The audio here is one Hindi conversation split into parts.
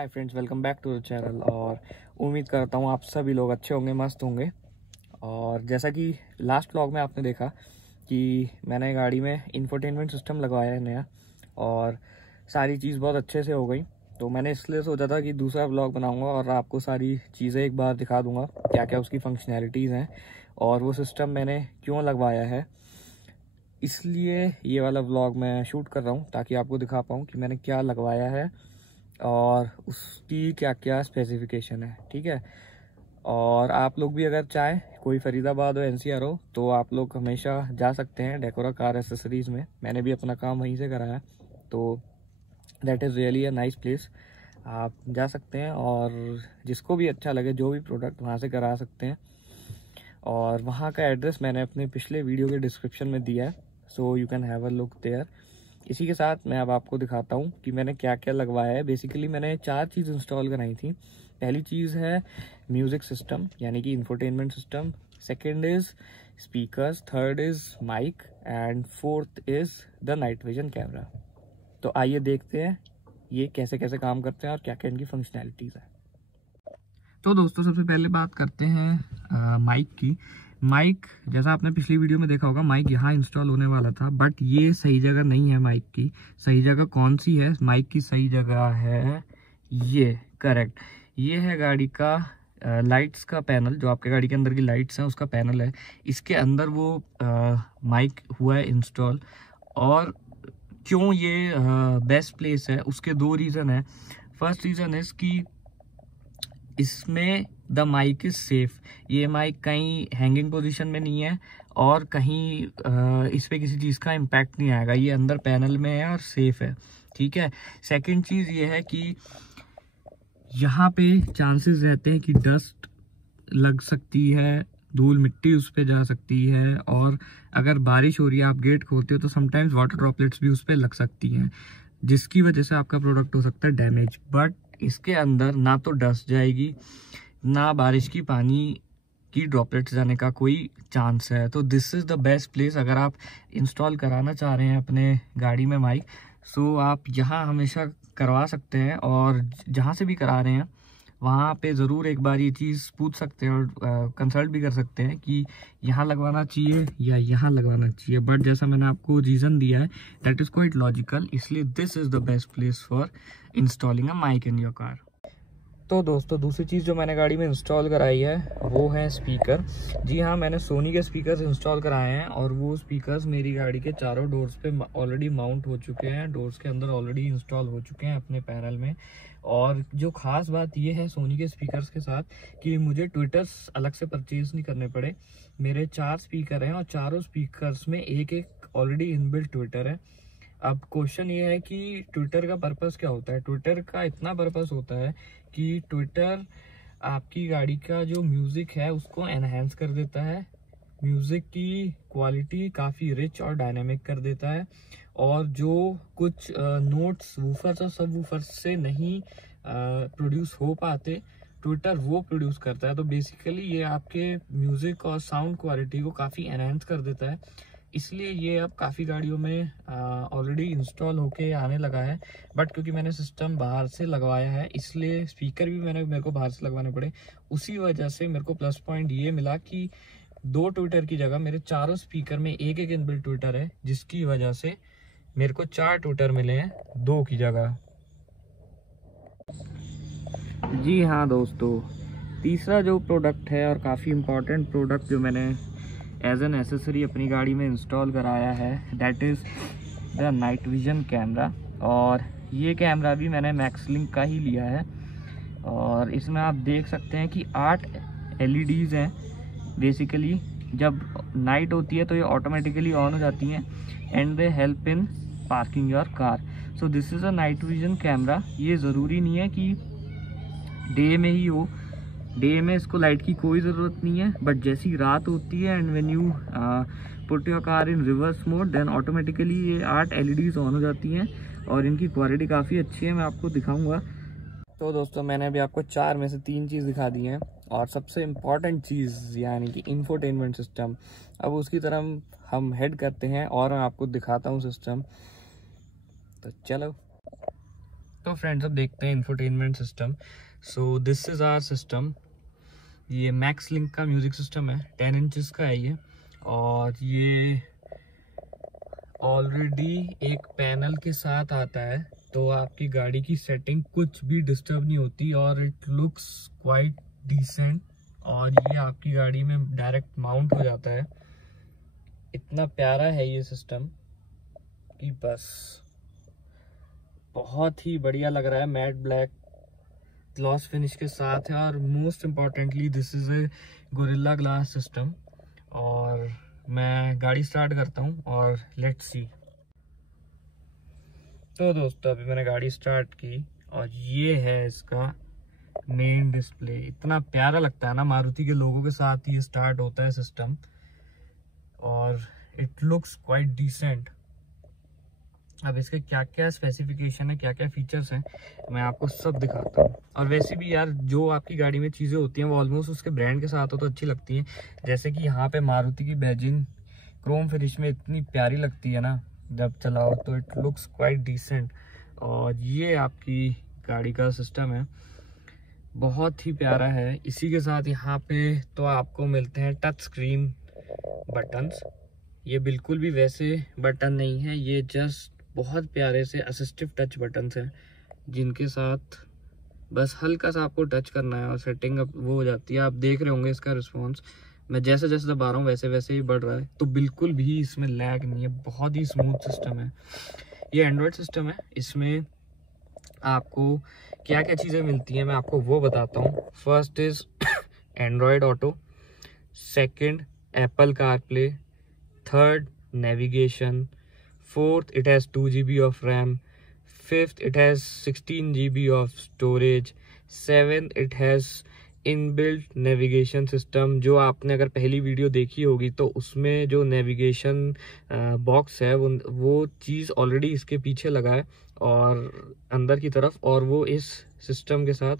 Hi friends, welcome back to the channel. और उम्मीद करता हूँ आप सभी लोग अच्छे होंगे, मस्त होंगे। और जैसा कि लास्ट व्लॉग में आपने देखा कि मैंने गाड़ी में इंफोटेनमेंट सिस्टम लगवाया है नया, और सारी चीज़ बहुत अच्छे से हो गई। तो मैंने इसलिए सोचा था कि दूसरा व्लॉग बनाऊंगा और आपको सारी चीज़ें एक बार दिखा दूंगा, क्या क्या उसकी फंक्शनैलिटीज़ हैं और वो सिस्टम मैंने क्यों लगवाया है। इसलिए ये वाला व्लॉग मैं शूट कर रहा हूँ ताकि आपको दिखा पाऊँ कि मैंने क्या लगवाया है और उसकी क्या क्या स्पेसिफिकेशन है, ठीक है। और आप लोग भी अगर चाहें, कोई फरीदाबाद हो, एनसीआर हो, तो आप लोग हमेशा जा सकते हैं डेकोरा कार एसेसरीज़ में। मैंने भी अपना काम वहीं से कराया, तो that is really a nice place. आप जा सकते हैं और जिसको भी अच्छा लगे जो भी प्रोडक्ट वहाँ से करा सकते हैं। और वहाँ का एड्रेस मैंने अपने पिछले वीडियो के डिस्क्रिप्शन में दिया है, so you can have a look there. इसी के साथ मैं अब आपको दिखाता हूँ कि मैंने क्या क्या लगवाया है। बेसिकली मैंने 4 चीज़ इंस्टॉल कराई थी। पहली चीज़ है म्यूज़िक सिस्टम, यानी कि infotainment system. Second is speakers, third is mic, and fourth is the night vision camera. तो आइए देखते हैं ये कैसे कैसे काम करते हैं और क्या क्या इनकी फंक्शनैलिटीज़ है। तो दोस्तों, सबसे पहले बात करते हैं माइक की। माइक, जैसा आपने पिछली वीडियो में देखा होगा, माइक यहाँ इंस्टॉल होने वाला था, बट ये सही जगह नहीं है। माइक की सही जगह कौन सी है? माइक की सही जगह है ये, करेक्ट। ये है गाड़ी का लाइट्स का पैनल, जो आपके गाड़ी के अंदर की लाइट्स हैं उसका पैनल है। इसके अंदर वो माइक हुआ है इंस्टॉल। और क्यों ये बेस्ट प्लेस है, उसके 2 रीज़न है। फर्स्ट रीज़न है कि इसमें द माइक इज सेफ। ये माइक कहीं हैंगिंग पोजीशन में नहीं है और कहीं इस पे किसी चीज़ का इम्पैक्ट नहीं आएगा। ये अंदर पैनल में है और सेफ है, ठीक है। सेकंड चीज़ ये है कि यहाँ पे चांसेस रहते हैं कि डस्ट लग सकती है, धूल मिट्टी उस पर जा सकती है, और अगर बारिश हो रही है, आप गेट खोलते हो, तो समटाइम्स वाटर ड्रॉपलेट्स भी उस पर लग सकती हैं, जिसकी वजह से आपका प्रोडक्ट हो सकता है डैमेज। बट इसके अंदर ना तो डस्ट जाएगी, ना बारिश की पानी की ड्रॉपलेट्स जाने का कोई चांस है। तो this is the best place अगर आप इंस्टॉल कराना चाह रहे हैं अपने गाड़ी में माइक। सो आप यहाँ हमेशा करवा सकते हैं, और जहाँ से भी करा रहे हैं वहाँ पे ज़रूर एक बार ये चीज़ पूछ सकते हैं और कंसल्ट भी कर सकते हैं कि यहाँ लगवाना चाहिए या यहाँ लगवाना चाहिए। बट जैसा मैंने आपको रीज़न दिया है, दैट इज़ क्वाइट लॉजिकल, इसलिए this is the best place for installing a mic in your car. तो दोस्तों, दूसरी चीज़ जो मैंने गाड़ी में इंस्टॉल कराई है वो है स्पीकर। जी हाँ, मैंने सोनी के स्पीकर्स इंस्टॉल कराए हैं, और वो स्पीकर्स मेरी गाड़ी के चारों डोर्स पे ऑलरेडी माउंट हो चुके हैं, डोर्स के अंदर ऑलरेडी इंस्टॉल हो चुके हैं अपने पैनल में। और जो खास बात ये है सोनी के स्पीकर्स के साथ कि मुझे ट्विटर्स अलग से परचेज नहीं करने पड़े। मेरे 4 स्पीकर हैं और चारों स्पीकर्स में एक एक ऑलरेडी इनबिल्ट ट्विटर है। अब क्वेश्चन ये है कि ट्विटर का पर्पस क्या होता है। ट्विटर का इतना पर्पस होता है कि ट्विटर आपकी गाड़ी का जो म्यूज़िक है उसको एनहेंस कर देता है, म्यूज़िक की क्वालिटी काफ़ी रिच और डायनामिक कर देता है, और जो कुछ नोट्स वूफर्स और सब वूफर्स से नहीं प्रोड्यूस हो पाते, ट्विटर वो प्रोड्यूस करता है। तो बेसिकली ये आपके म्यूज़िक और साउंड क्वालिटी को काफ़ी एनहेंस कर देता है। इसलिए ये अब काफ़ी गाड़ियों में ऑलरेडी इंस्टॉल होके आने लगा है। बट क्योंकि मैंने सिस्टम बाहर से लगवाया है, इसलिए स्पीकर भी मेरे को बाहर से लगवाने पड़े। उसी वजह से मेरे को प्लस पॉइंट ये मिला कि 2 ट्विटर की जगह मेरे चारों स्पीकर में एक एक इनबिल्ट ट्विटर है, जिसकी वजह से मेरे को 4 ट्विटर मिले हैं 2 की जगह। जी हाँ दोस्तों, तीसरा जो प्रोडक्ट है और काफ़ी इम्पॉर्टेंट प्रोडक्ट जो मैंने एज एन एसेसरी अपनी गाड़ी में इंस्टॉल कराया है, that is the night vision camera. और ये कैमरा भी मैंने मैक्सलिंक का ही लिया है, और इसमें आप देख सकते हैं कि 8 LEDs हैं। बेसिकली जब नाइट होती है तो ये ऑटोमेटिकली ऑन हो जाती हैं, and they help in parking your car. So this is a night vision camera. ये ज़रूरी नहीं है कि डे में ही हो, डे में इसको लाइट की कोई ज़रूरत नहीं है, बट जैसी रात होती है and when you put your car in reverse mode, then automatically ये 8 LEDs ऑन हो जाती हैं, और इनकी क्वालिटी काफ़ी अच्छी है, मैं आपको दिखाऊंगा। तो दोस्तों, मैंने अभी आपको 4 में से 3 चीज़ दिखा दी हैं, और सबसे इम्पॉर्टेंट चीज़ यानी कि इंफोटेनमेंट सिस्टम, अब उसकी तरफ हम हेड करते हैं और मैं आपको दिखाता हूँ सिस्टम। तो चलो। तो फ्रेंड्स अब देखते हैं infotainment system. So this is our system. ये मैक्स लिंक का म्यूज़िक सिस्टम है, 10 इंचज़ का है ये, और ये ऑलरेडी एक पैनल के साथ आता है, तो आपकी गाड़ी की सेटिंग कुछ भी डिस्टर्ब नहीं होती और इट लुक्स क्वाइट डिसेंट। और ये आपकी गाड़ी में डायरेक्ट माउंट हो जाता है। इतना प्यारा है ये सिस्टम कि बस बहुत ही बढ़िया लग रहा है। मैट ब्लैक ग्लॉस फिनिश के साथ है और most importantly this is a gorilla glass system. और मैं गाड़ी स्टार्ट करता हूँ और लेट्स सी। तो दोस्तों अभी मैंने गाड़ी स्टार्ट की और ये है इसका मेन डिस्प्ले। इतना प्यारा लगता है ना, मारुति के लोगों के साथ ये स्टार्ट होता है सिस्टम और इट लुक्स क्वाइट डिसेंट। अब इसके क्या क्या स्पेसिफिकेशन है, क्या क्या फीचर्स हैं, मैं आपको सब दिखाता हूँ। और वैसे भी यार जो आपकी गाड़ी में चीज़ें होती हैं वो ऑलमोस्ट उसके ब्रांड के साथ हो तो अच्छी लगती हैं। जैसे कि यहाँ पे मारुति की बैजिंग क्रोम फिनिश में इतनी प्यारी लगती है ना जब चलाओ, तो इट लुक्स क्वाइट डिसेंट। और ये आपकी गाड़ी का सिस्टम है, बहुत ही प्यारा है। इसी के साथ यहाँ पे तो आपको मिलते हैं टच स्क्रीन बटन्स। ये बिल्कुल भी वैसे बटन नहीं है, ये जस्ट बहुत प्यारे से असिस्टिव टच बटन्स हैं जिनके साथ बस हल्का सा आपको टच करना है और सेटिंग अप वो हो जाती है। आप देख रहे होंगे इसका रिस्पॉन्स, मैं जैसे जैसे दबा रहा हूँ वैसे वैसे ही बढ़ रहा है, तो बिल्कुल भी इसमें लैग नहीं है, बहुत ही स्मूथ सिस्टम है। ये एंड्रॉयड सिस्टम है, इसमें आपको क्या क्या चीज़ें मिलती हैं मैं आपको वो बताता हूँ। First is Android auto, second Apple CarPlay, third navigation, fourth it has 2 GB of RAM, fifth it has 16 GB of storage, seventh it has inbuilt navigation system. जो आपने अगर पहली वीडियो देखी होगी तो उसमें जो नेविगेशन बॉक्स है वो चीज़ ऑलरेडी इसके पीछे लगा है और अंदर की तरफ, और वो इस सिस्टम के साथ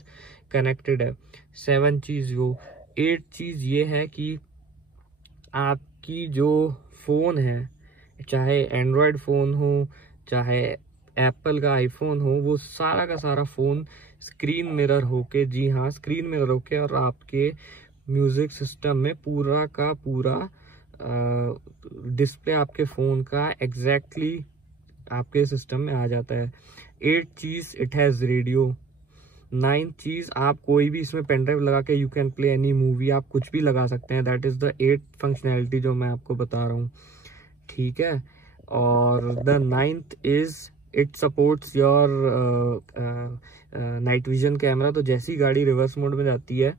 कनेक्टेड है। 7 चीज़ वो। 8 चीज़ ये है कि आपकी जो फ़ोन है, चाहे एंड्रॉयड फ़ोन हो चाहे एप्पल का आईफोन हो, वो सारा का सारा फ़ोन स्क्रीन मिरर होके, जी हाँ स्क्रीन मिरर होके, और आपके म्यूज़िक सिस्टम में पूरा का पूरा डिस्प्ले आपके फ़ोन का एग्जैक्टली आपके सिस्टम में आ जाता है। 8 चीज़ इट हैज़ रेडियो। 9 चीज़ आप कोई भी इसमें पेन ड्राइव लगा के you can play any movie, आप कुछ भी लगा सकते हैं। दैट इज़ द 8 फंक्शनैलिटी जो मैं आपको बता रहा हूँ, ठीक है। और the 9th is it supports your night vision camera. तो जैसी गाड़ी रिवर्स मोड में जाती है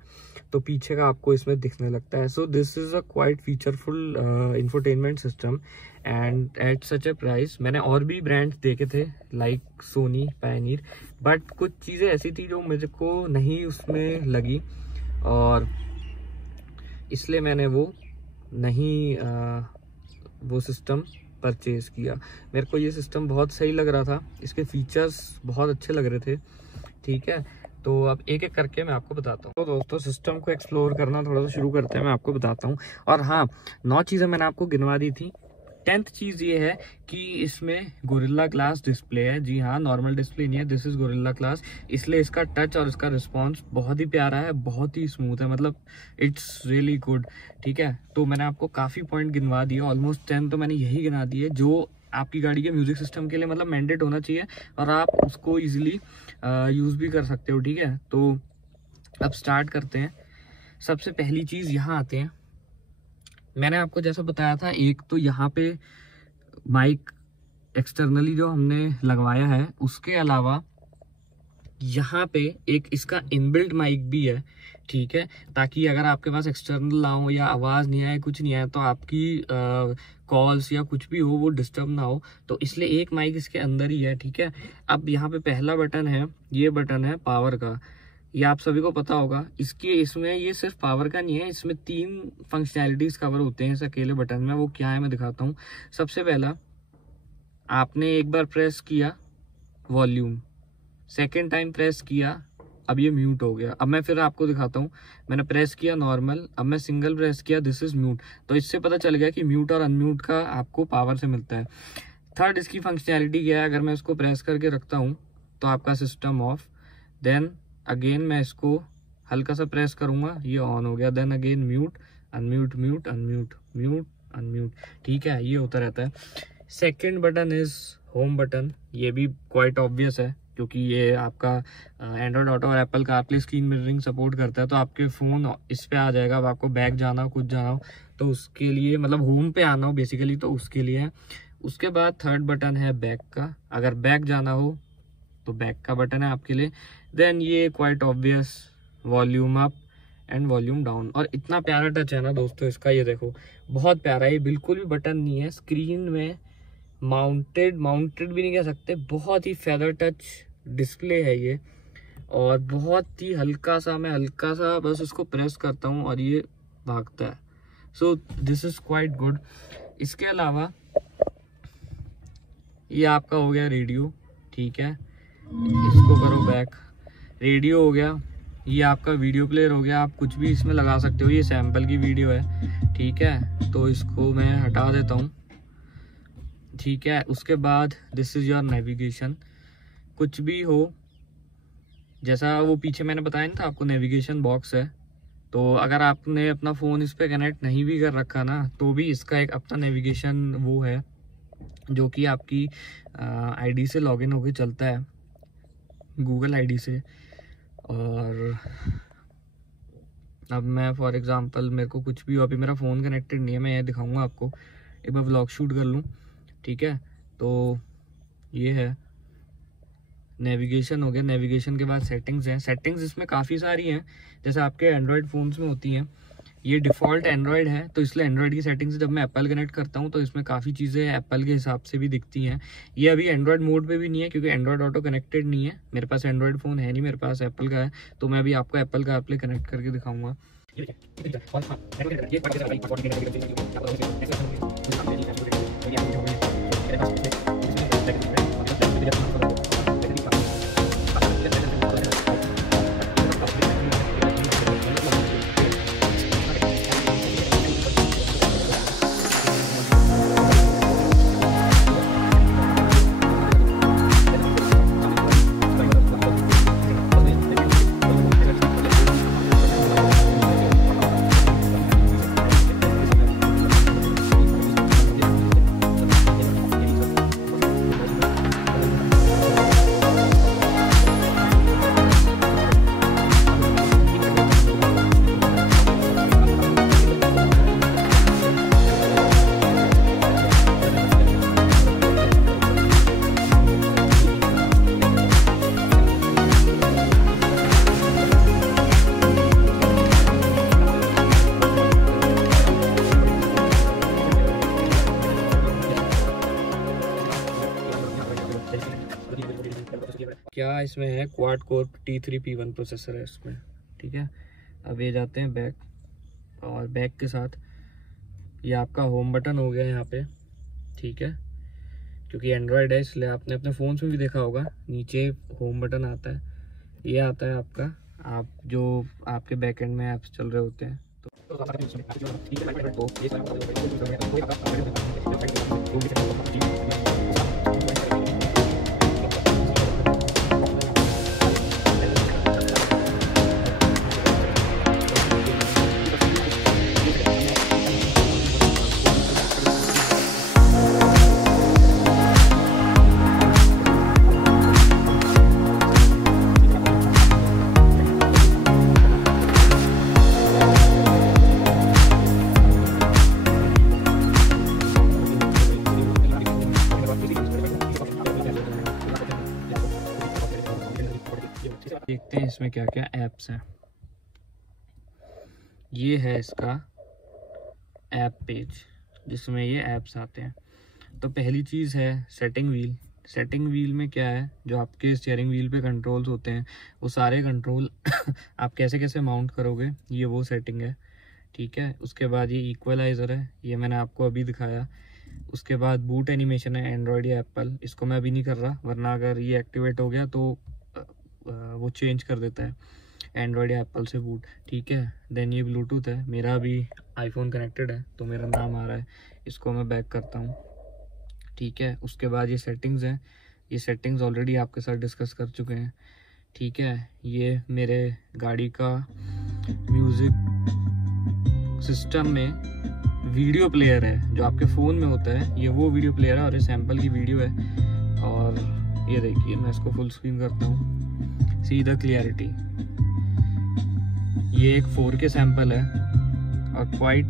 तो पीछे का आपको इसमें दिखने लगता है। So this is a quite featureful infotainment system and at such a price. मैंने और भी ब्रांड्स देखे थे लाइक सोनी, पायनियर, बट कुछ चीज़ें ऐसी थी जो मुझे को नहीं उसमें लगी और इसलिए मैंने वो नहीं वो सिस्टम परचेज़ किया। मेरे को ये सिस्टम बहुत सही लग रहा था, इसके फीचर्स बहुत अच्छे लग रहे थे, ठीक है। तो अब एक एक करके मैं आपको बताता हूँ। तो दोस्तों सिस्टम को एक्सप्लोर करना थोड़ा सा शुरू करते हैं, मैं आपको बताता हूँ। और हाँ, 9 चीज़ें मैंने आपको गिनवा दी थी। 10th चीज़ ये है कि इसमें गोरिल्ला ग्लास डिस्प्ले है। जी हाँ, नॉर्मल डिस्प्ले नहीं है, दिस इज़ गोरिल्ला ग्लास, इसलिए इसका टच और इसका रिस्पॉन्स बहुत ही प्यारा है, बहुत ही स्मूथ है, मतलब इट्स रियली गुड, ठीक है। तो मैंने आपको काफ़ी पॉइंट गिनवा दिए, ऑलमोस्ट 10 तो मैंने यही गिना दिए जो आपकी गाड़ी के म्यूज़िक सिस्टम के लिए मतलब मैंडेट होना चाहिए और आप उसको ईजिली यूज़ भी कर सकते हो, ठीक है। तो अब स्टार्ट करते हैं। सबसे पहली चीज़ यहाँ आते हैं, मैंने आपको जैसा बताया था, एक तो यहाँ पे माइक एक्सटर्नली जो हमने लगवाया है, उसके अलावा यहाँ पे एक इसका इनबिल्ट माइक भी है, ठीक है, ताकि अगर आपके पास एक्सटर्नल ना हो या आवाज़ नहीं आए, कुछ नहीं आए, तो आपकी कॉल्स या कुछ भी हो वो डिस्टर्ब ना हो, तो इसलिए एक माइक इसके अंदर ही है, ठीक है। अब यहाँ पे पहला बटन है, ये बटन है पावर का, ये आप सभी को पता होगा। इसमें ये सिर्फ पावर का नहीं है, इसमें 3 फंक्शनैलिटीज़ कवर होते हैं इस अकेले बटन में। वो क्या है मैं दिखाता हूँ। सबसे पहला, आपने एक बार प्रेस किया वॉल्यूम, सेकेंड टाइम प्रेस किया, अब ये म्यूट हो गया। अब मैं फिर आपको दिखाता हूँ, मैंने प्रेस किया नॉर्मल, अब मैं सिंगल प्रेस किया, दिस इज़ म्यूट। तो इससे पता चल गया कि म्यूट और अनम्यूट का आपको पावर से मिलता है। थर्ड इसकी फंक्शनैलिटी क्या है, अगर मैं इसको प्रेस करके रखता हूँ तो आपका सिस्टम ऑफ। देन अगेन मैं इसको हल्का सा प्रेस करूँगा, ये ऑन हो गया। Then again mute unmute mute unmute mute unmute, ठीक है, ये होता रहता है। Second button is home button, ये भी क्वाइट ऑब्वियस है क्योंकि ये आपका एंड्रॉयड ऑटो और Apple CarPlay screen mirroring support करता है, तो आपके फ़ोन इस पे आ जाएगा। अब आपको बैक जाना हो, कुछ जाना हो, तो उसके लिए, मतलब होम पे आना हो बेसिकली, तो उसके लिए है। उसके बाद थर्ड बटन है बैक का, अगर बैक जाना हो तो बैक का बटन है आपके लिए। देन ये quite obvious volume up and volume down. और इतना प्यारा टच है ना दोस्तों इसका, ये देखो बहुत प्यारा है। ये बिल्कुल भी बटन नहीं है, स्क्रीन में माउंटेड भी नहीं कह सकते, बहुत ही फेदर टच डिस्प्ले है ये। और बहुत ही हल्का सा, मैं हल्का सा बस इसको प्रेस करता हूँ और ये भागता है। So this is quite good. इसके अलावा ये आपका हो गया रेडियो, ठीक है, इसको करो बैक, रेडियो हो गया। ये आपका वीडियो प्लेयर हो गया, आप कुछ भी इसमें लगा सकते हो, ये सैंपल की वीडियो है, ठीक है, तो इसको मैं हटा देता हूँ, ठीक है। उसके बाद दिस इज़ योर नेविगेशन, कुछ भी हो, जैसा वो पीछे मैंने बताया नहीं था आपको, नेविगेशन बॉक्स है, तो अगर आपने अपना फ़ोन इस पर कनेक्ट नहीं भी कर रखा ना, तो भी इसका एक अपना नेविगेशन वो है जो कि आपकी आईडी से लॉगिन होकर चलता है, गूगल आईडी से। और अब मैं फॉर एग्जांपल, मेरे को कुछ भी हो, अभी मेरा फ़ोन कनेक्टेड नहीं है, मैं ये दिखाऊंगा आपको, एक बार व्लॉग शूट कर लूँ, ठीक है। तो ये है नेविगेशन हो गया। नेविगेशन के बाद सेटिंग्स हैं। सेटिंग्स इसमें काफ़ी सारी हैं, जैसे आपके एंड्रॉयड फ़ोन्स में होती हैं। ये डिफ़ॉल्ट एंड्रॉयड है, तो इसलिए एंड्रॉयड की सेटिंग्स जब मैं एप्पल कनेक्ट करता हूँ तो इसमें काफ़ी चीज़ें एप्पल के हिसाब से भी दिखती हैं। ये अभी एंड्रॉयड मोड पे भी नहीं है क्योंकि एंड्रॉयड ऑटो कनेक्टेड नहीं है, मेरे पास एंड्रॉयड फ़ोन है नहीं, मेरे पास एप्पल का है, तो मैं अभी आपको एप्पल का एप्ले कनेक्ट करके दिखाऊँगा। क्या इसमें है, क्वाड कोर T3P1 प्रोसेसर है इसमें, ठीक है। अब ये जाते हैं बैक, और बैक के साथ ये आपका होम बटन हो गया यहाँ पे, ठीक है, क्योंकि एंड्रॉयड है इसलिए आपने अपने फ़ोन्स में भी देखा होगा, नीचे होम बटन आता है, ये आता है आपका, आप जो आपके बैकएंड में ऐप्स चल रहे होते हैं देखते हैं इसमें क्या क्या ऐप्स हैं। ये है इसका ऐप पेज जिसमें ये ऐप्स आते हैं। तो पहली चीज़ है सेटिंग व्हील। सेटिंग व्हील में क्या है, जो आपके स्टीयरिंग व्हील पे कंट्रोल्स होते हैं वो सारे कंट्रोल आप कैसे कैसे माउंट करोगे, ये वो सेटिंग है, ठीक है। उसके बाद ये इक्वलाइज़र है, ये मैंने आपको अभी दिखाया। उसके बाद बूट एनिमेशन है, एंड्रॉयड या एप्पल, इसको मैं अभी नहीं कर रहा, वरना अगर ये एक्टिवेट हो गया तो वो चेंज कर देता है एंड्रॉयड या एप्पल से बूट, ठीक है। देन ये ब्लूटूथ है, मेरा अभी आईफोन कनेक्टेड है तो मेरा नाम आ रहा है, इसको मैं बैक करता हूँ, ठीक है। उसके बाद ये सेटिंग्स हैं, ये सेटिंग्स ऑलरेडी आपके साथ डिस्कस कर चुके हैं, ठीक है। ये मेरे गाड़ी का म्यूज़िक सिस्टम में वीडियो प्लेयर है जो आपके फ़ोन में होता है, ये वो वीडियो प्लेयर है और ये सैम्पल की वीडियो है। और ये देखिए, मैं इसको फुल स्क्रीन करता हूँ, सी द क्लियरिटी। ये एक 4K सैम्पल है और क्वाइट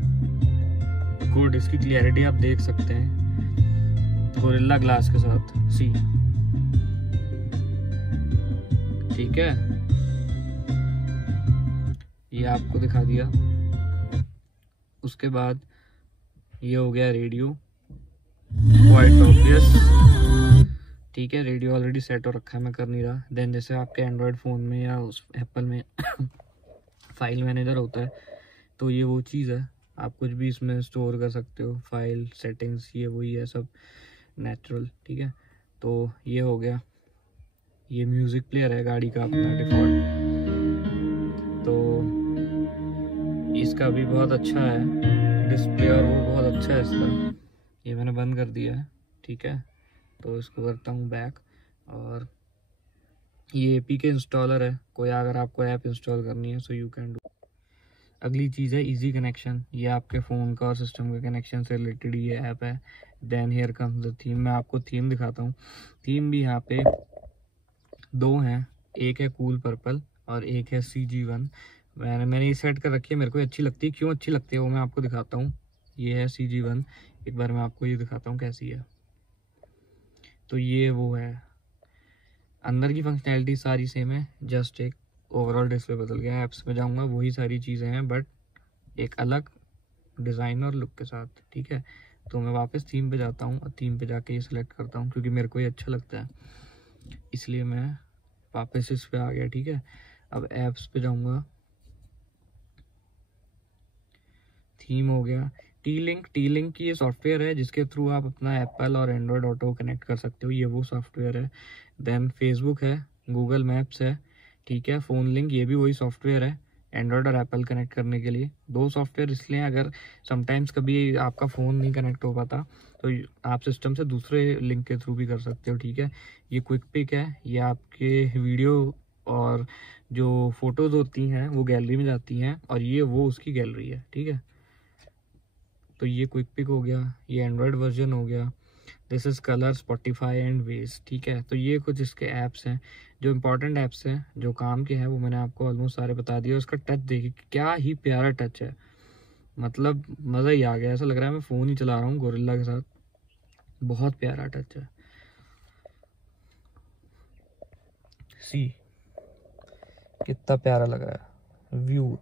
गुड, इसकी क्लियरिटी आप देख सकते हैं गोरिल्ला ग्लास के साथ, सी, ठीक है। ये आपको दिखा दिया। उसके बाद ये हो गया रेडियो, क्वाइट ऑब्वियस, ठीक है। रेडियो ऑलरेडी सेट हो रखा है, मैं कर नहीं रहा। देन जैसे आपके एंड्रॉयड फ़ोन में या उस एप्पल में फाइल मैनेजर होता है, तो ये वो चीज़ है, आप कुछ भी इसमें स्टोर कर सकते हो, फाइल सेटिंग्स, ये वही है सब नेचुरल, ठीक है। तो ये हो गया, ये म्यूज़िक प्लेयर है गाड़ी का अपना डिफ़ॉल्ट, तो इसका भी बहुत अच्छा है डिस्प्ले और वो बहुत अच्छा है इसका। ये मैंने बंद कर दिया है, ठीक है। तो इसको करता हूँ बैक, और ये APK इंस्टॉलर है, कोई अगर आपको ऐप इंस्टॉल करनी है सो यू कैन डू। अगली चीज़ है इजी कनेक्शन, ये आपके फ़ोन का और सिस्टम के कनेक्शन से रिलेटेड ये ऐप है। Then here comes the theme, मैं आपको थीम दिखाता हूँ। थीम भी यहाँ पे 2 हैं, एक है कूल पर्पल और एक है CG1। मैंने ये सेट कर रखी है, मेरे को अच्छी लगती है। क्यों अच्छी लगती है वो मैं आपको दिखाता हूँ। ये है CG1, एक बार मैं आपको ये दिखाता हूँ कैसी है। तो ये वो है, अंदर की फंक्शनैलिटी सारी सेम है, जस्ट एक ओवरऑल डिस्प्ले बदल गया। ऐप्स में जाऊँगा वही सारी चीज़ें हैं, बट एक अलग डिज़ाइन और लुक के साथ, ठीक है। तो मैं वापस थीम पे जाता हूँ और थीम पे जाके ये सिलेक्ट करता हूँ क्योंकि मेरे को ये अच्छा लगता है, इसलिए मैं वापस इस पे आ गया, ठीक है। अब ऐप्स पे जाऊँगा, थीम हो गया। टी लिंक की ये सॉफ्टवेयर है जिसके थ्रू आप अपना एप्पल और एंड्रॉयड ऑटो कनेक्ट कर सकते हो, ये वो सॉफ्टवेयर है। देन फेसबुक है, गूगल मैप्स है, ठीक है। फ़ोन लिंक, ये भी वही सॉफ्टवेयर है एंड्रॉयड और एप्पल कनेक्ट करने के लिए। 2 सॉफ्टवेयर इसलिए, अगर समटाइम्स कभी आपका फ़ोन नहीं कनेक्ट हो पाता तो आप सिस्टम से दूसरे लिंक के थ्रू भी कर सकते हो, ठीक है। ये क्विक पिक है, ये आपके वीडियो और जो फ़ोटोज़ होती हैं वो गैलरी में जाती हैं, और ये वो उसकी गैलरी है, ठीक है। तो ये क्विक पिक हो गया, ये एंड्रॉयड वर्जन हो गया। This is colour, Spotify and Waze, ठीक है। तो ये कुछ इसके ऐप्स हैं जो इंपॉर्टेंट ऐप्स हैं जो काम के हैं, वो मैंने आपको ऑलमोस्ट सारे बता दिए। उसका टच देखिए क्या ही प्यारा टच है, मतलब मज़ा ही आ गया, ऐसा लग रहा है मैं फ़ोन ही चला रहा हूँ गोरिल्ला के साथ, बहुत प्यारा टच है। सी कितना प्यारा लग रहा है व्यू।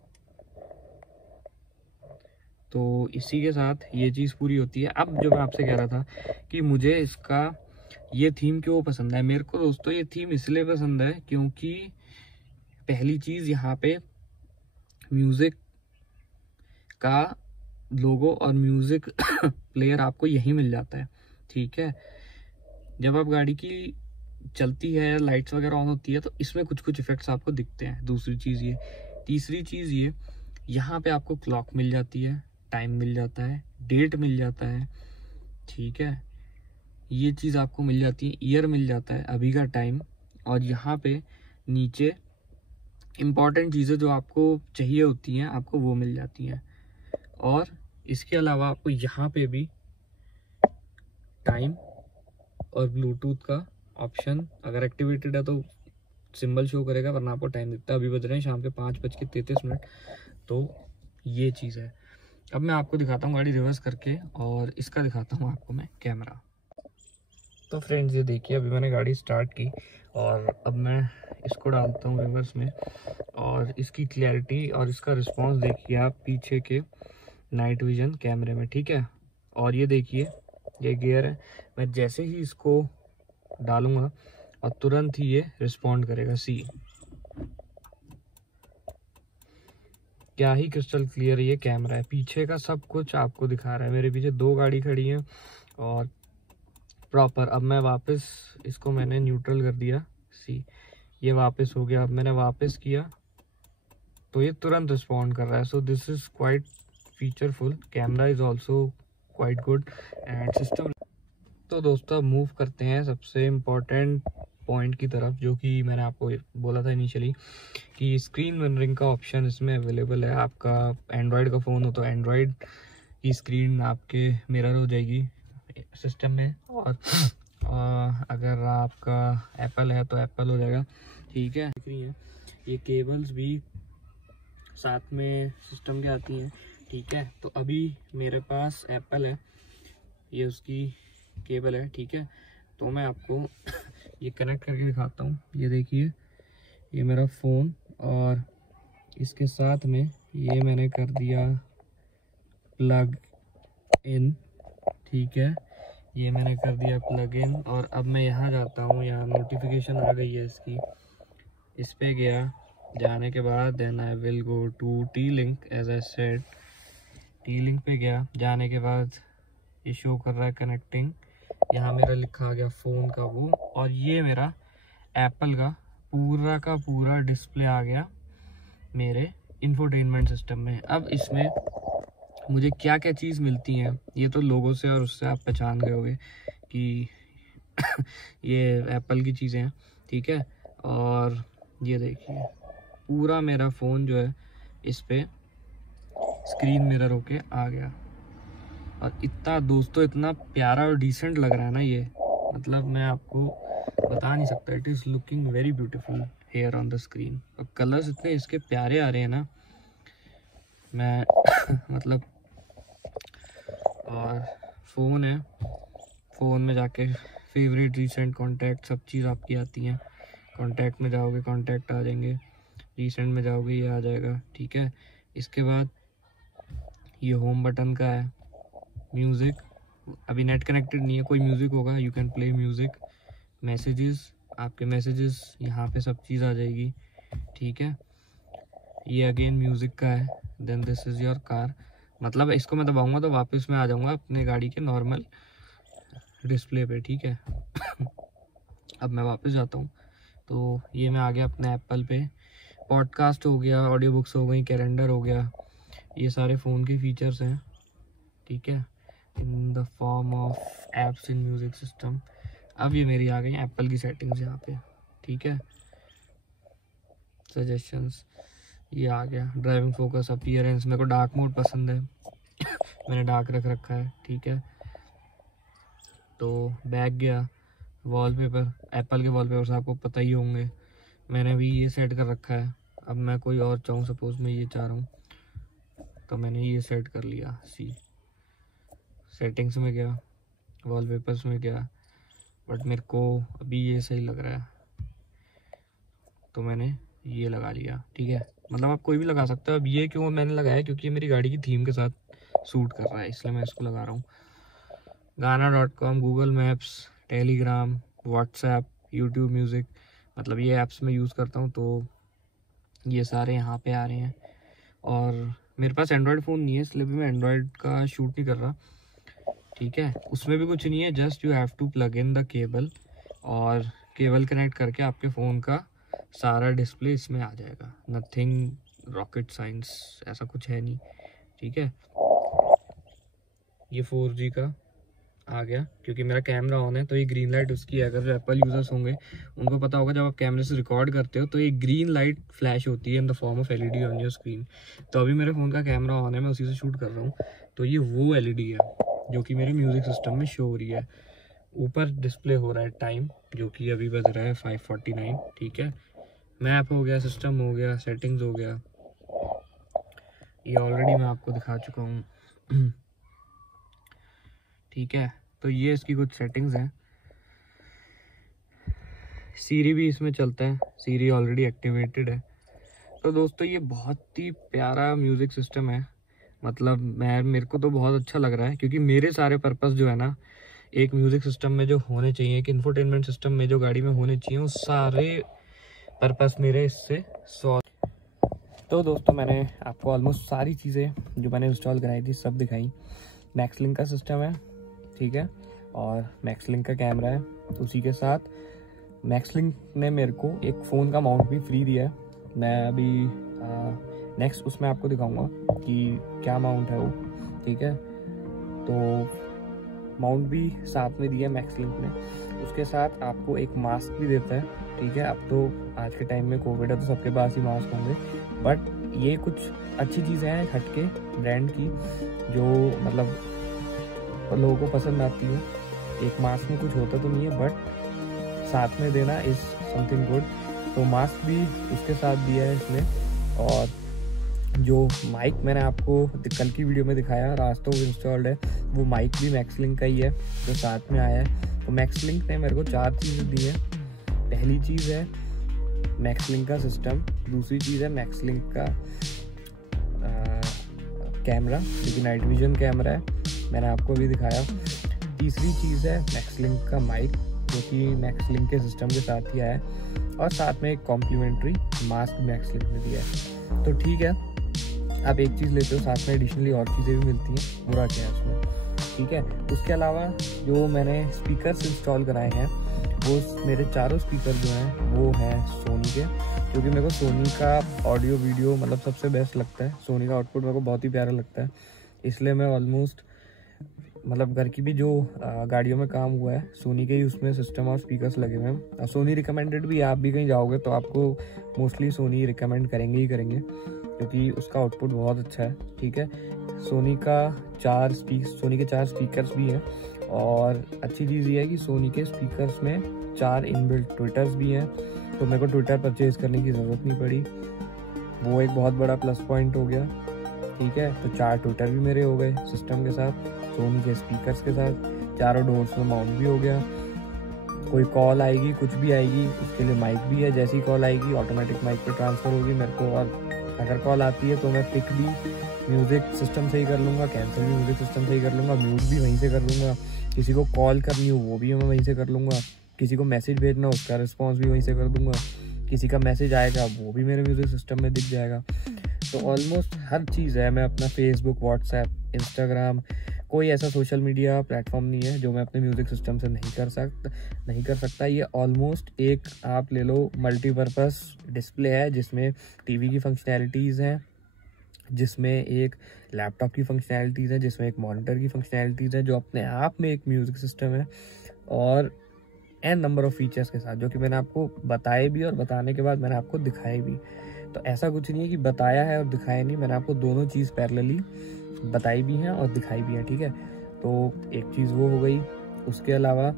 तो इसी के साथ ये चीज़ पूरी होती है। अब जो मैं आपसे कह रहा था कि मुझे इसका ये थीम क्यों पसंद है, मेरे को दोस्तों ये थीम इसलिए पसंद है क्योंकि पहली चीज़ यहाँ पे म्यूज़िक का लोगो और म्यूज़िक प्लेयर आपको यहीं मिल जाता है, ठीक है। जब आप गाड़ी की चलती है, लाइट्स वगैरह ऑन होती है, तो इसमें कुछ कुछ इफ़ेक्ट्स आपको दिखते हैं। दूसरी चीज़ ये, तीसरी चीज़ ये, यहाँ पे आपको क्लॉक मिल जाती है, टाइम मिल जाता है, डेट मिल जाता है, ठीक है। ये चीज़ आपको मिल जाती है, ईयर मिल जाता है, अभी का टाइम, और यहाँ पे नीचे इम्पॉर्टेंट चीज़ें जो आपको चाहिए होती हैं आपको वो मिल जाती हैं। और इसके अलावा आपको यहाँ पे भी टाइम और ब्लूटूथ का ऑप्शन अगर एक्टिवेटेड है तो सिंबल शो करेगा, वरना आपको टाइम दिखता है। अभी बज रहे हैं शाम के 5:33। तो ये चीज़ है। अब मैं आपको दिखाता हूँ गाड़ी रिवर्स करके, और इसका दिखाता हूँ आपको मैं कैमरा। तो फ्रेंड्स ये देखिए, अभी मैंने गाड़ी स्टार्ट की और अब मैं इसको डालता हूँ रिवर्स में, और इसकी क्लैरिटी और इसका रिस्पांस देखिए आप पीछे के नाइट विजन कैमरे में, ठीक है। और ये देखिए, ये गियर है, मैं जैसे ही इसको डालूंगा और तुरंत ही ये रिस्पॉन्ड करेगा। सी क्या ही क्रिस्टल क्लियर ये कैमरा है, पीछे का सब कुछ आपको दिखा रहा है। मेरे पीछे 2 गाड़ी खड़ी हैं और प्रॉपर। अब मैं वापस इसको मैंने न्यूट्रल कर दिया, सी ये वापस हो गया। अब मैंने वापस किया तो ये तुरंत रिस्पॉन्ड कर रहा है। So this is quite featureful, camera is also quite good, and system तो दोस्तों अब मूव करते हैं सबसे इम्पोर्टेंट पॉइंट की तरफ, जो कि मैंने आपको बोला था इनिशियली कि स्क्रीन मिररिंग का ऑप्शन इसमें अवेलेबल है। आपका एंड्रॉयड का फ़ोन हो तो एंड्रॉयड की स्क्रीन आपके मिरर हो जाएगी सिस्टम में, और अगर आपका एप्पल है तो एप्पल हो जाएगा। ठीक है, ये केबल्स भी साथ में सिस्टम के आती हैं। ठीक है, तो अभी मेरे पास एप्पल है, ये उसकी केबल है। ठीक है, तो मैं आपको ये कनेक्ट करके दिखाता हूँ। ये देखिए, ये मेरा फ़ोन, और इसके साथ में ये मैंने कर दिया प्लग इन। ठीक है, ये मैंने कर दिया प्लग इन, और अब मैं यहाँ जाता हूँ, यहाँ नोटिफिकेशन आ गई है इसकी, इस पे गया। जाने के बाद then I will go to T-Link as I said. T-Link पे गया, जाने के बाद ये शो कर रहा है कनेक्टिंग। यहाँ मेरा लिखा आ गया फ़ोन का वो, और ये मेरा एप्पल का पूरा डिस्प्ले आ गया मेरे इंफोटेनमेंट सिस्टम में। अब इसमें मुझे क्या क्या चीज़ मिलती हैं, ये तो लोगों से और उससे आप पहचान गए होंगे कि ये एप्पल की चीज़ें हैं। ठीक है, और ये देखिए पूरा मेरा फ़ोन जो है इस पे स्क्रीन मिरर होके आ गया, और इतना दोस्तों इतना प्यारा और डिसेंट लग रहा है ना ये, मतलब मैं आपको बता नहीं सकता। It is looking very beautiful here on the screen, और कलर्स इतने इसके प्यारे आ रहे हैं ना, मैं मतलब। और फ़ोन है, फ़ोन में जाके फेवरेट रिसेंट कॉन्टैक्ट सब चीज़ आपकी आती हैं। कॉन्टैक्ट में जाओगे कॉन्टैक्ट आ जाएंगे, रिसेंट में जाओगे ये आ जाएगा। ठीक है, इसके बाद ये होम बटन का है। म्यूज़िक, अभी नेट कनेक्टेड नहीं है, कोई म्यूज़िक होगा you can play music. Messages, आपके मैसेजेस यहाँ पे सब चीज़ आ जाएगी। ठीक है, ये अगेन म्यूज़िक का है। Then this is your car, मतलब इसको मैं दबाऊंगा तो वापस मैं आ जाऊंगा अपने गाड़ी के नॉर्मल डिस्प्ले पे। ठीक है अब मैं वापस जाता हूँ, तो ये मैं आ गया अपने एप्पल पे। पॉडकास्ट हो गया, ऑडियो बुक्स हो गई, कैलेंडर हो गया, ये सारे फ़ोन के फीचर्स हैं। ठीक है, in the form of apps in music system. अब ये मेरी आ गई एप्पल की सेटिंग्स यहाँ पे। ठीक है, सजेशंस, ये आ गया ड्राइविंग फोकस, अपीयरेंस, मेरे को डार्क मोड पसंद है मैंने डार्क रख रखा है। ठीक है, तो बैक गया, वॉलपेपर, एप्पल के वॉलपेपर्स आपको पता ही होंगे, मैंने भी ये सेट कर रखा है। अब मैं कोई और चाहूँ, सपोज मैं ये चाह रहा हूँ, तो मैंने ये सेट कर लिया। सी सेटिंग्स में गया, वॉलपेपर्स में गया, बट मेरे को अभी ये सही लग रहा है तो मैंने ये लगा लिया। ठीक है, मतलब आप कोई भी लगा सकते हो। अब ये क्यों मैंने लगाया, क्योंकि ये मेरी गाड़ी की थीम के साथ सूट कर रहा है, इसलिए मैं इसको लगा रहा हूँ। गाना.com, Google Maps, Telegram, WhatsApp, YouTube music, मतलब ये ऐप्स मैं यूज़ करता हूँ, तो ये सारे यहाँ पे आ रहे हैं। और मेरे पास एंड्रॉयड फ़ोन नहीं है, इसलिए भी मैं एंड्रॉयड का शूट नहीं कर रहा। ठीक है, उसमें भी कुछ नहीं है, just you have to plug in the cable, और केबल कनेक्ट करके आपके फ़ोन का सारा डिस्प्ले इसमें आ जाएगा। नथिंग रॉकेट साइंस, ऐसा कुछ है नहीं। ठीक है, ये 4G का आ गया, क्योंकि मेरा कैमरा ऑन है तो ये ग्रीन लाइट उसकी है। अगर जो एप्पल यूज़र्स होंगे उनको पता होगा, जब आप कैमरे से रिकॉर्ड करते हो तो ये ग्रीन लाइट फ्लैश होती है in the form of LED on your screen. तो अभी मेरे फ़ोन का कैमरा ऑन है, मैं उसी से शूट कर रहा हूँ, तो ये वो LED है जो कि मेरे म्यूज़िक सिस्टम में शो हो रही है। ऊपर डिस्प्ले हो रहा है टाइम, जो कि अभी बज रहा है 5:49। ठीक है, मैप हो गया, सिस्टम हो गया, सेटिंग्स हो गया, ये ऑलरेडी मैं आपको दिखा चुका हूँ। ठीक है, तो ये इसकी कुछ सेटिंग्स हैं। सीरी भी इसमें चलता है, सीरी ऑलरेडी एक्टिवेटेड है। तो दोस्तों ये बहुत ही प्यारा म्यूज़िक सिस्टम है, मतलब मेरे को तो बहुत अच्छा लग रहा है, क्योंकि मेरे सारे पर्पस जो है ना एक म्यूज़िक सिस्टम में जो होने चाहिए, एक इंफोटेनमेंट सिस्टम में जो गाड़ी में होने चाहिए, वो सारे पर्पस मेरे इससे सॉल्व। तो दोस्तों मैंने आपको ऑलमोस्ट सारी चीज़ें जो मैंने इंस्टॉल कराई थी सब दिखाई। मैक्सलिंक का सिस्टम है, ठीक है, और मैक्सलिंक का कैमरा है। उसी के साथ मैक्सलिंक ने मेरे को एक फ़ोन का माउंट भी फ्री दिया है। मैं अभी नेक्स्ट उसमें आपको दिखाऊंगा कि क्या माउंट है वो। ठीक है, तो माउंट भी साथ में दिया है मैक्सलिंक ने। उसके साथ आपको एक मास्क भी देता है, ठीक है। अब तो आज के टाइम में कोविड है तो सबके पास ही मास्क होंगे, बट ये कुछ अच्छी चीज़ें हैं हटके ब्रांड की जो मतलब लोगों को पसंद आती है। एक मास्क में कुछ होता तो नहीं है, बट साथ में देना इज़ समथिंग गुड। तो मास्क भी उसके साथ दिया है इसने। और जो माइक मैंने आपको कल की वीडियो में दिखाया, आज तो इंस्टॉल्ड है, वो माइक भी मैक्सलिंक का ही है जो साथ में आया है। तो मैक्सलिंक ने मेरे को 4 चीज़ें दी हैं। पहली चीज़ है मैक्सलिंक का सिस्टम, दूसरी चीज़ है मैक्सलिंक का कैमरा, लेकिन नाइट विजन कैमरा है, मैंने आपको अभी दिखाया। तीसरी चीज़ है मैक्सलिंक का माइक जो कि मैक्सलिंक के सिस्टम के साथ ही आया है, और साथ में एक कॉम्प्लीमेंट्री मास्क मैक्सलिंक ने दिया है। तो ठीक है, आप एक चीज़ लेते हो, साथ में एडिशनली और चीज़ें भी मिलती हैं, बुरा क्या है उसमें, ठीक है। उसके अलावा जो मैंने स्पीकर्स इंस्टॉल कराए हैं, वो मेरे चारों स्पीकर जो हैं वो हैं सोनी के, क्योंकि मेरे को सोनी का ऑडियो वीडियो मतलब सबसे बेस्ट लगता है। सोनी का आउटपुट मेरे को बहुत ही प्यारा लगता है, इसलिए मैं ऑलमोस्ट मतलब घर की भी जो गाड़ियों में काम हुआ है सोनी के ही उसमें सिस्टम और स्पीकर्स लगे हुए हैं। सोनी रिकमेंडेड भी, आप भी कहीं जाओगे तो आपको मोस्टली सोनी रिकमेंड करेंगे ही करेंगे, क्योंकि उसका आउटपुट बहुत अच्छा है, ठीक है। सोनी के 4 स्पीकर्स भी हैं, और अच्छी चीज़ ये है कि सोनी के स्पीकर्स में 4 इनबिल्ट ट्विटर्स भी हैं, तो मेरे को ट्विटर परचेज़ करने की ज़रूरत नहीं पड़ी, वो एक बहुत बड़ा प्लस पॉइंट हो गया, ठीक है। तो 4 ट्विटर भी मेरे हो गए सिस्टम के साथ, सोनी के स्पीकर्स के साथ, चारों डोर्स में माउंट भी हो गया। कोई कॉल आएगी, कुछ भी आएगी, उसके लिए माइक भी है, जैसी कॉल आएगी ऑटोमेटिक माइक पे ट्रांसफ़र होगी मेरे को, और अगर कॉल आती है तो मैं पिक भी म्यूज़िक सिस्टम से ही कर लूँगा, कैंसिल भी म्यूज़िक सिस्टम से ही कर लूँगा, म्यूट भी वहीं से कर लूँगा, किसी को कॉल करनी हो वो भी मैं वहीं से कर लूँगा, किसी को मैसेज भेजना हो उसका रिस्पॉन्स भी वहीं से कर दूँगा, किसी का मैसेज आएगा वो भी मेरे म्यूज़िक सिस्टम में दिख जाएगा। तो ऑलमोस्ट हर चीज़ है, मैं अपना फेसबुक, व्हाट्सएप, इंस्टाग्राम, कोई ऐसा सोशल मीडिया प्लेटफॉर्म नहीं है जो मैं अपने म्यूज़िक सिस्टम से नहीं कर सकता। ये ऑलमोस्ट एक आप ले लो मल्टीपर्पज़ डिस्प्ले है, जिसमें टीवी की फंक्शनैलिटीज़ हैं, जिसमें एक लैपटॉप की फंक्शनैलिटीज़ हैं, जिसमें एक मॉनिटर की फंक्शनैलिटीज़ हैं, जो अपने आप में एक म्यूज़िक सिस्टम है, और एन नंबर ऑफ़ फीचर्स के साथ, जो कि मैंने आपको बताए भी और बताने के बाद मैंने आपको दिखाए भी। तो ऐसा कुछ नहीं है कि बताया है और दिखाया नहीं, मैंने आपको दोनों चीज़ पैरेलली बताई भी हैं और दिखाई भी हैं, ठीक है। तो एक चीज़ वो हो गई। उसके अलावा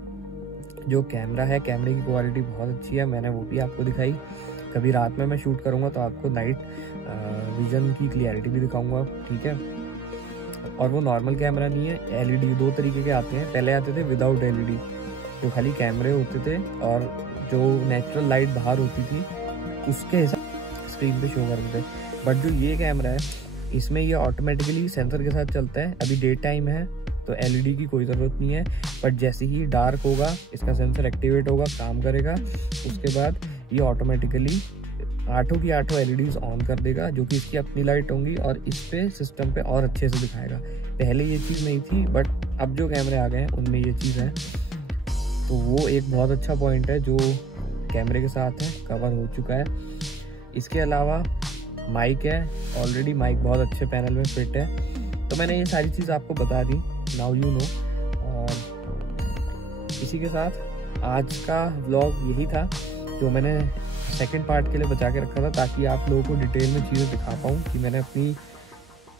जो कैमरा है, कैमरे की क्वालिटी बहुत अच्छी है, मैंने वो भी आपको दिखाई। कभी रात में मैं शूट करूँगा तो आपको नाइट विजन की क्लियरिटी भी दिखाऊंगा, ठीक है। और वो नॉर्मल कैमरा नहीं है, एलईडी 2 तरीके के आते हैं। पहले आते थे विदाउट एलईडी, जो खाली कैमरे होते थे और जो नेचुरल लाइट बाहर होती थी उसके हिसाब स्क्रीन पे शो करते थे। बट जो ये कैमरा है, इसमें ये ऑटोमेटिकली सेंसर के साथ चलता है। अभी डे टाइम है तो एलईडी की कोई ज़रूरत नहीं है, बट जैसे ही डार्क होगा इसका सेंसर एक्टिवेट होगा, काम करेगा, उसके बाद ये ऑटोमेटिकली 8 की 8 एलईडीज ऑन कर देगा, जो कि इसकी अपनी लाइट होंगी और इस पे सिस्टम पे और अच्छे से दिखाएगा। पहले ये चीज़ नहीं थी, बट अब जो कैमरे आ गए हैं उनमें ये चीज़ है। तो वो एक बहुत अच्छा पॉइंट है जो कैमरे के साथ है, कवर हो चुका है। इसके अलावा माइक है, ऑलरेडी माइक बहुत अच्छे पैनल में फिट है। तो मैंने ये सारी चीज़ आपको बता दी, नाउ यू नो। और इसी के साथ आज का व्लॉग यही था जो मैंने सेकंड पार्ट के लिए बचा के रखा था, ताकि आप लोगों को डिटेल में चीज़ें दिखा पाऊँ कि मैंने अपनी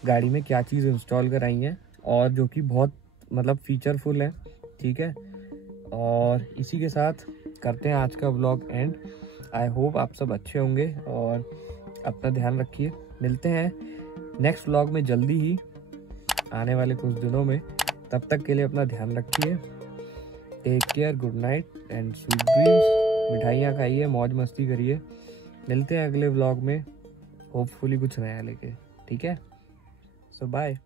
गाड़ी में क्या चीज़ इंस्टॉल कराई हैं, और जो कि बहुत मतलब फीचरफुल है, ठीक है। और इसी के साथ करते हैं आज का व्लॉग एंड। आई होप आप सब अच्छे होंगे और अपना ध्यान रखिए। मिलते हैं नेक्स्ट व्लॉग में जल्दी ही, आने वाले कुछ दिनों में। तब तक के लिए अपना ध्यान रखिए। Take care, good night and sweet dreams. मिठाइयाँ खाइए, मौज मस्ती करिए। मिलते हैं अगले व्लॉग में, होपफुली कुछ नया लेके, ठीक है। सो बाय।